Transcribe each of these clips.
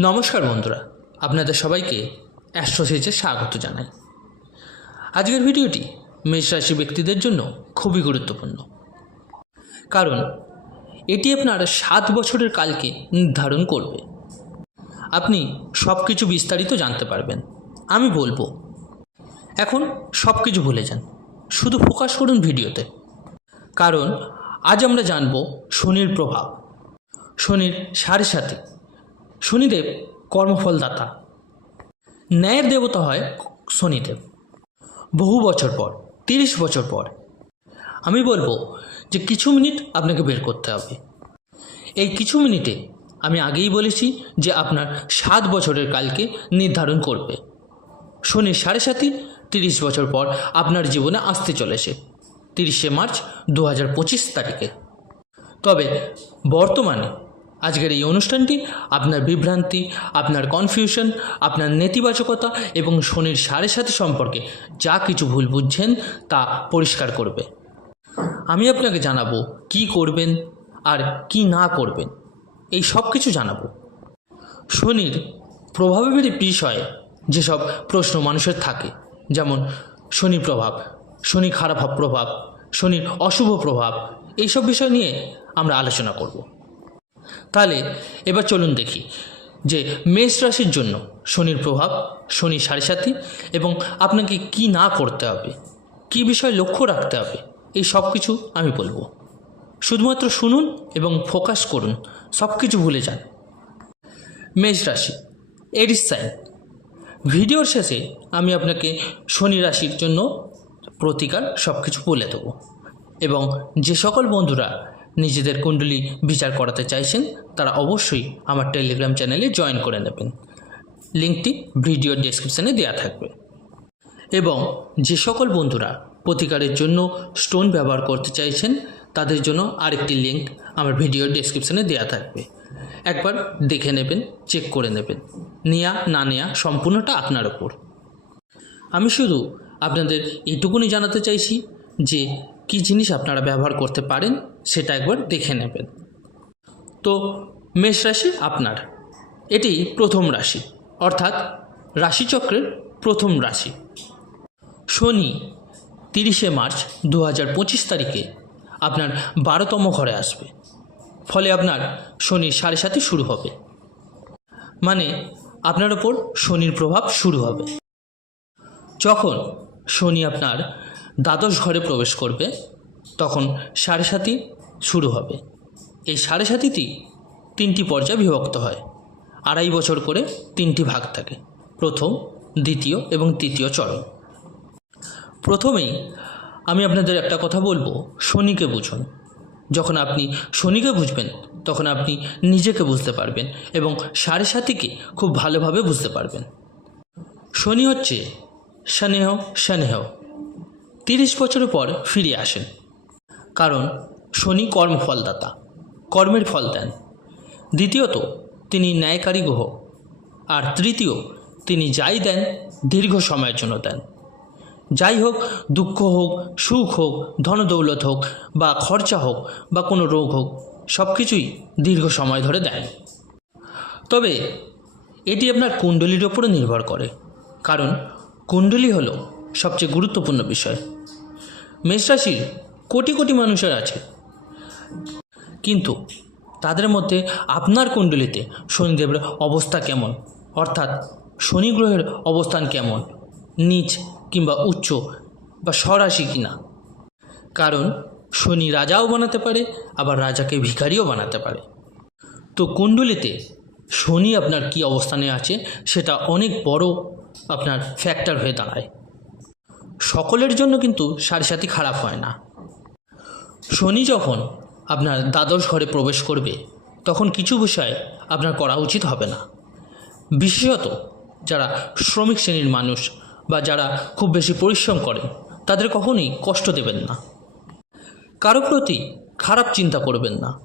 নমস্কার বন্ধুরা, আপনাদের সবাইকে অ্যাস্ট্রোসেজে স্বাগত জানাই। আজকের ভিডিওটি মেষ রাশি ব্যক্তিদের জন্য খুবই গুরুত্বপূর্ণ। কারণ, এটি আপনার সাত বছরের কালকে নির্ধারণ করবে। আপনি সব কিছু বিস্তারিত জানতে পারবেন। আমি বলব, এখন সব কিছু ভুলে যান, শুধু ফোকাস করুন ভিডিওতে। কারণ, আজ আমরা জানব শনির প্রভাব। শনির সাড়ে সাথে শনিদেব কর্মফলদাতা। ন্যায়ের দেবতা হয় শনিদেব। বহু বছর পর, তিরিশ বছর পর, আমি বলব যে কিছু মিনিট আপনাকে বের করতে হবে। এই কিছু মিনিটে আমি আগেই বলেছি যে আপনার সাত বছরের কালকে নির্ধারণ করবে। শনির সাড়ে সাতই তিরিশ বছর পর আপনার জীবনে আসতে চলেছে, তিরিশে মার্চ দু হাজার পঁচিশ তারিখে। তবে বর্তমানে আজকের এই অনুষ্ঠানটি, আপনার বিভ্রান্তি, আপনার কনফিউশন আপনার নেতিবাচকতা এবং শনির সাড়ে সাথে সম্পর্কে যা কিছু ভুল বুঝছেন তা পরিষ্কার করবে। আমি আপনাকে জানাব কি করবেন আর কি না করবেন। এই সব কিছু জানাব। শনির প্রভাবের বিষয়ে যেসব প্রশ্ন মানুষের থাকে, যেমন শনি প্রভাব শনি খারাপ প্রভাব, শনির অশুভ প্রভাব, এইসব বিষয় নিয়ে আমরা আলোচনা করব। তাহলে এবার চলুন দেখি যে মেষ রাশির জন্য শনির প্রভাব, শনি সাড়ে সাথী এবং আপনাকে কি না করতে হবে, কি বিষয় লক্ষ্য রাখতে হবে, এই সব কিছু আমি বলব। শুধুমাত্র শুনুন এবং ফোকাস করুন, সব কিছু ভুলে যান। মেষ রাশি এডিস সাইন ভিডিওর শেষে আমি আপনাকে শনি রাশির জন্য প্রতিকার সব কিছু বলে দেবো এবং যে সকল বন্ধুরা নিজেদের কুণ্ডলী বিচার করাতে চাইছেন, তারা অবশ্যই আমার টেলিগ্রাম চ্যানেলে জয়েন করে নেবেন। লিঙ্কটি ভিডিও ডেসক্রিপশানে দেওয়া থাকবে। এবং যে সকল বন্ধুরা প্রতিকারের জন্য স্টোন ব্যবহার করতে চাইছেন, তাদের জন্য আরেকটি লিঙ্ক আমার ভিডিও ডেসক্রিপশানে দেওয়া থাকবে। একবার দেখে নেবেন, চেক করে নেবেন। নেয়া, না নেয়া সম্পূর্ণটা আপনার ওপর আমি শুধু আপনাদের এটুকুনি জানাতে চাইছি যে, কী জিনিস আপনারা ব্যবহার করতে পারেন সেটা একবার দেখে নেবেন। তো মেষ রাশি আপনার। এটি প্রথম রাশি, অর্থাৎ রাশিচক্রের প্রথম রাশি। শনি, তিরিশে মার্চ দু পঁচিশ তারিখে আপনার বারোতম ঘরে আসবে। ফলে আপনার শনির সাড়ে সাথে শুরু হবে। মানে আপনার ওপর শনির প্রভাব শুরু হবে। যখন শনি আপনার দ্বাদশ ঘরে প্রবেশ করবে, তখন সাড়ে সাতি শুরু হবে। এই সাড়ে সাতিটি তিনটি পর্যায়ে বিভক্ত হয়। আড়াই বছর করে তিনটি ভাগ থাকে। প্রথম, দ্বিতীয় এবং তৃতীয় চরণ প্রথমেই আমি আপনাদের একটা কথা বলব, শনিকে বুঝুন। যখন আপনি শনিকে বুঝবেন, তখন আপনি নিজেকে বুঝতে পারবেন এবং সাড়ে সাতিকে খুব ভালোভাবে বুঝতে পারবেন। শনি হচ্ছে স্নেহ স্নেহ তিরিশ বছরের পর ফিরে আসেন। কারণ শনি কর্মফলদাতা কর্মের ফল দেন। দ্বিতীয়ত, তিনি ন্যায়কারী গ্রহ। আর তৃতীয়, তিনি যাই দেন, দীর্ঘ সময়ের জন্য দেন। যাই হোক, দুঃখ হোক, সুখ হোক, ধনদৌলত হোক, বা খরচা হোক, বা কোনো রোগ হোক সব কিছুই দীর্ঘ সময় ধরে দেন। তবে, এটি আপনার কুণ্ডলীর ওপরে নির্ভর করে। কারণ, কুণ্ডলী হলো সবচেয়ে গুরুত্বপূর্ণ বিষয়। মেষ রাশির কোটি কোটি মানুষের আছে। কিন্তু তাদের মধ্যে আপনার কুণ্ডলিতে শনিদেবের অবস্থা কেমন? অর্থাৎ শনি গ্রহের অবস্থান কেমন? নিচ কিংবা উচ্চ বা স্বরাশি কিনা? কারণ শনি রাজাও বানাতে পারে, আবার রাজাকে ভিখারিও বানাতে পারে। তো কুণ্ডলিতে শনি আপনার কি অবস্থানে আছে সেটা অনেক বড় আপনার ফ্যাক্টর হয়ে দাঁড়ায়। সকলের জন্য কিন্তু সাড়ে সাথে খারাপ হয় না। শনি যখন আপনার দ্বাদশ ঘরে প্রবেশ করবে, তখন কিছু বিষয় আপনার করা উচিত হবে না। বিশেষত যারা শ্রমিক শ্রেণির মানুষ বা যারা খুব বেশি পরিশ্রম করেন তাদের কখনোই কষ্ট দেবেন না। কারও প্রতি খারাপ চিন্তা করবেন না।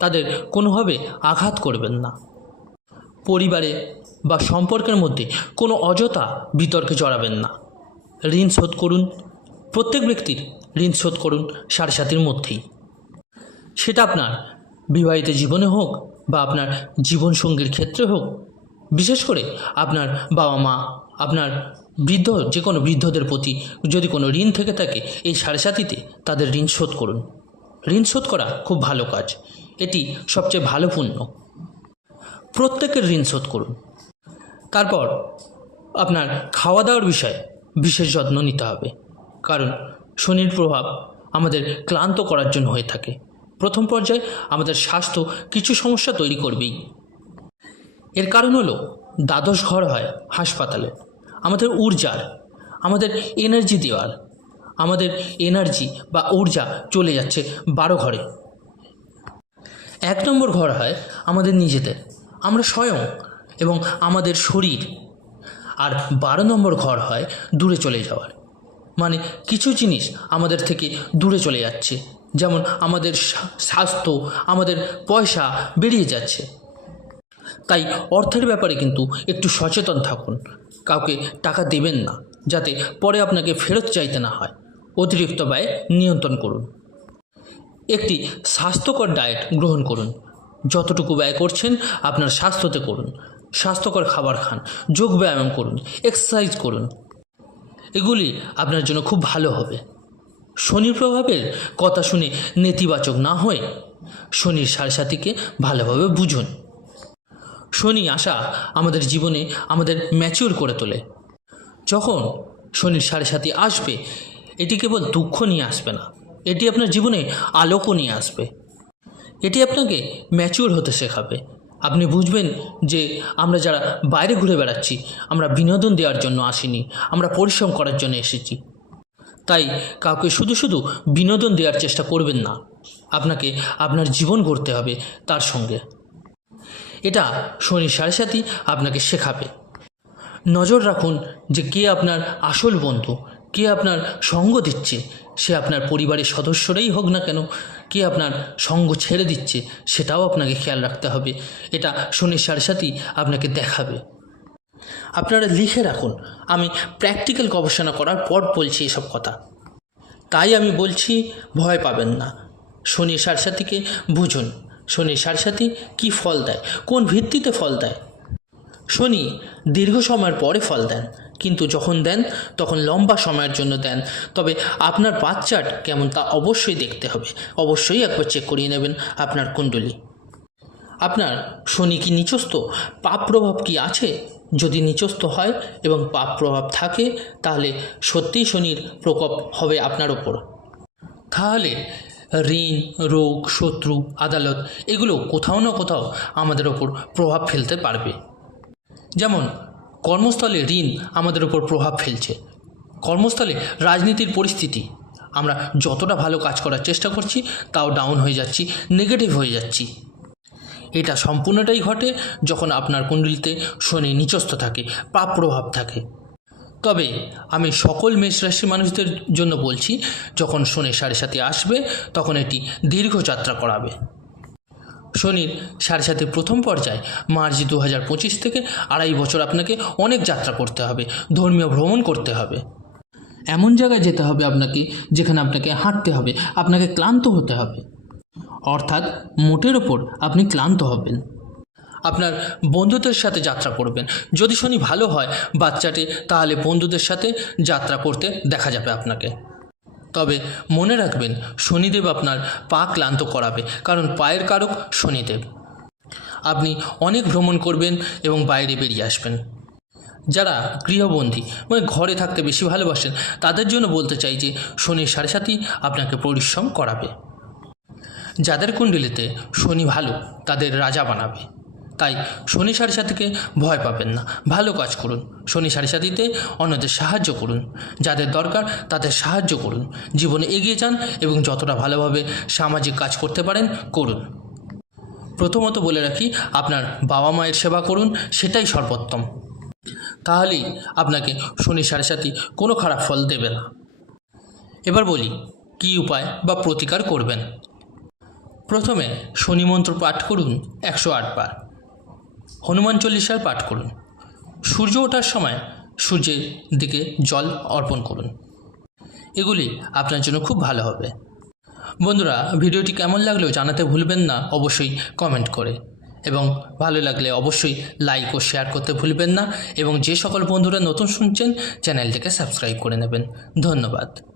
তাদের কোনোভাবে আঘাত করবেন না। পরিবারে বা সম্পর্কের মধ্যে কোনো অযথা বিতর্কে জড়াবেন না। ঋণ শোধ করুন, প্রত্যেক ব্যক্তির ঋণ শোধ করুন সাড়ে সাতের মধ্যেই। সেটা আপনার বিবাহিত জীবনে হোক বা আপনার জীবনসঙ্গীর ক্ষেত্রে হোক, বিশেষ করে আপনার বাবা মা, আপনার বৃদ্ধ যে কোনো বৃদ্ধদের প্রতি যদি কোনো ঋণ থেকে থাকে, এই সাড়ে সাতিতে তাদের ঋণ শোধ করুন। ঋণ শোধ করা খুব ভালো কাজ। এটি সবচেয়ে ভালো পুণ্য। প্রত্যেকের ঋণ শোধ করুন। তারপর আপনার খাওয়া দাওয়ার বিষয়ে বিশেষ যত্ন নিতে হবে। কারণ শনির প্রভাব আমাদের ক্লান্ত করার জন্য হয়ে থাকে। প্রথম পর্যায়ে আমাদের স্বাস্থ্য কিছু সমস্যা তৈরি করবেই। এর কারণ হলো দ্বাদশ ঘর হয় হাসপাতালে। আমাদের ঊর্জার, আমাদের এনার্জি দেওয়ার, আমাদের এনার্জি বা ঊর্জা চলে যাচ্ছে বারো ঘরে। এক নম্বর ঘর হয় আমাদের নিজেদের। আমরা স্বয়ং এবং আমাদের শরীর। আর বারো নম্বর ঘর হয় দূরে চলে যাওয়ার। মানে কিছু জিনিস আমাদের থেকে দূরে চলে যাচ্ছে। যেমন আমাদের স্বাস্থ্য, আমাদের পয়সা বেরিয়ে যাচ্ছে। তাই অর্থের ব্যাপারে কিন্তু একটু সচেতন থাকুন। কাউকে টাকা দেবেন না, যাতে পরে আপনাকে ফেরত চাইতে না হয়। অতিরিক্ত ব্যয় নিয়ন্ত্রণ করুন। একটি স্বাস্থ্যকর ডায়েট গ্রহণ করুন। যতটুকু ব্যয় করছেন আপনার স্বাস্থ্যতে করুন। স্বাস্থ্যকর খাবার খান। যোগ ব্যায়াম করুন। এক্সারসাইজ করুন। এগুলি আপনার জন্য খুব ভালো হবে। শনির প্রভাবের কথা শুনে নেতিবাচক না হয়ে শনির সাড়ে সাথীকে ভালোভাবে বুঝুন। শনি আসা আমাদের জীবনে আমাদের ম্যাচিওর করে তোলে। যখন শনির সাড়ে সাথী আসবে, এটি কেবল দুঃখ নিয়ে আসবে না, এটি আপনার জীবনে আলোকও নিয়ে আসবে। এটি আপনাকে ম্যাচিওর হতে শেখাবে। আপনি বুঝবেন যে আমরা যারা বাইরে ঘুরে বেড়াচ্ছি, আমরা বিনোদন দেওয়ার জন্য আসিনি, আমরা পরিশ্রম করার জন্য এসেছি। তাই কাউকে শুধু শুধু বিনোদন দেওয়ার চেষ্টা করবেন না। আপনাকে আপনার জীবন গড়তে হবে তার সঙ্গে। এটা শনি সাড়ে সাথী আপনাকে শেখাবে। নজর রাখুন যে কে আপনার আসল বন্ধু, কে আপনার সঙ্গ দিচ্ছে, সে আপনার পরিবারের সদস্যরাই হোক না কেন, কে আপনার সঙ্গ ছেড়ে দিচ্ছে, সেটাও আপনাকে খেয়াল রাখতে হবে। এটা শনি সাড়ে সাথী আপনাকে দেখাবে। আপনারা লিখে রাখুন। আমি প্র্যাকটিক্যাল গবেষণা করার পর বলছি এসব কথা। তাই আমি বলছি, ভয় পাবেন না। শনি সারসাথীকে বুঝুন। শনি সারসাথী কী ফল দেয়? কোন ভিত্তিতে ফল দেয়? শনি দীর্ঘ সময়ের পরে ফল দেন। কিন্তু যখন দেন, তখন লম্বা সময়ের জন্য দেন। তবে আপনার বাচ্চার কেমন তা অবশ্যই দেখতে হবে। অবশ্যই একবার চেক করিয়ে নেবেন আপনার কুণ্ডলী। আপনার শনি কি নিচস্থ? পাপ প্রভাব কি আছে? যদি নিচস্থ হয় এবং পাপ প্রভাব থাকে, তাহলে সত্যিই শনির প্রকোপ হবে আপনার ওপর তাহলে ঋণ, রোগ, শত্রু, আদালত এগুলো কোথাও না কোথাও আমাদের ওপর প্রভাব ফেলতে পারবে। যেমন, কর্মস্থলে ঋণ আমাদের ওপর প্রভাব ফেলছে। কর্মস্থলে রাজনীতির পরিস্থিতি। আমরা যতটা ভালো কাজ করার চেষ্টা করছি, তাও ডাউন হয়ে যাচ্ছি নেগেটিভ হয়ে যাচ্ছি। এটা সম্পূর্ণটাই ঘটে যখন আপনার কুণ্ডলিতে শনি নিচস্থ থাকে, পাপ প্রভাব থাকে। তবে আমি সকল মেষ রাশির মানুষদের জন্য বলছি, যখন শনি সাড়ে সাথে আসবে, তখন এটি দীর্ঘ যাত্রা করাবে। শনির সাড়ে সাথে প্রথম পর্যায়ে, মার্চ দু হাজার পঁচিশ থেকে আড়াই বছর আপনাকে অনেক যাত্রা করতে হবে, ধর্মীয় ভ্রমণ করতে হবে। এমন জায়গায় যেতে হবে আপনাকে, যেখানে আপনাকে হাঁটতে হবে, আপনাকে ক্লান্ত হতে হবে। অর্থাৎ মোটের ওপর আপনি ক্লান্ত হবেন। আপনার বন্ধুদের সাথে যাত্রা করবেন। যদি শনি ভালো হয় বাচ্চাটি, তাহলে বন্ধুদের সাথে যাত্রা করতে দেখা যাবে আপনাকে। তবে মনে রাখবেন, শনিদেব আপনার পা ক্লান্ত করাবে, কারণ পায়ের কারক শনিদেব। আপনি অনেক ভ্রমণ করবেন এবং বাইরে বেরিয়ে আসবেন। যারা গৃহবন্দী মানে ঘরে থাকতে বেশি ভালোবাসেন, তাদের জন্য বলতে চাই যে, শনির সাড়ে সাথী আপনাকে পরিশ্রম করাবে। যাদের কুণ্ডলিতে শনি ভালো, তাদের রাজা বানাবে। তাই শনি সাড়ে সাথীকে ভয় পাবেন না। ভালো কাজ করুন। শনি সাড়ে সাথীতে অন্যদের সাহায্য করুন। যাদের দরকার, তাদের সাহায্য করুন। জীবনে এগিয়ে যান এবং যতটা ভালোভাবে সামাজিক কাজ করতে পারেন, করুন। প্রথমত বলে রাখি, আপনার বাবা মায়ের সেবা করুন, সেটাই সর্বোত্তম। তাহলেই আপনাকে শনি সাড়ে সাথী কোনো খারাপ ফল দেবে না। এবার বলি, কী উপায় বা প্রতিকার করবেন? প্রথমে শনি মন্ত্র পাঠ করুন, একশো বার। হনুমান চল্লিশার পাঠ করুন। সূর্য ওঠার সময় সূর্যের দিকে জল অর্পণ করুন। এগুলি আপনার জন্য খুব ভালো হবে। বন্ধুরা, ভিডিওটি কেমন লাগল জানাতে ভুলবেন না, অবশ্যই কমেন্ট করে। এবং ভালো লাগলে অবশ্যই লাইক ও শেয়ার করতে ভুলবেন না। এবং যে সকল বন্ধুরা নতুন শুনছেন, চ্যানেলটিকে সাবস্ক্রাইব করে নেবেন। ধন্যবাদ।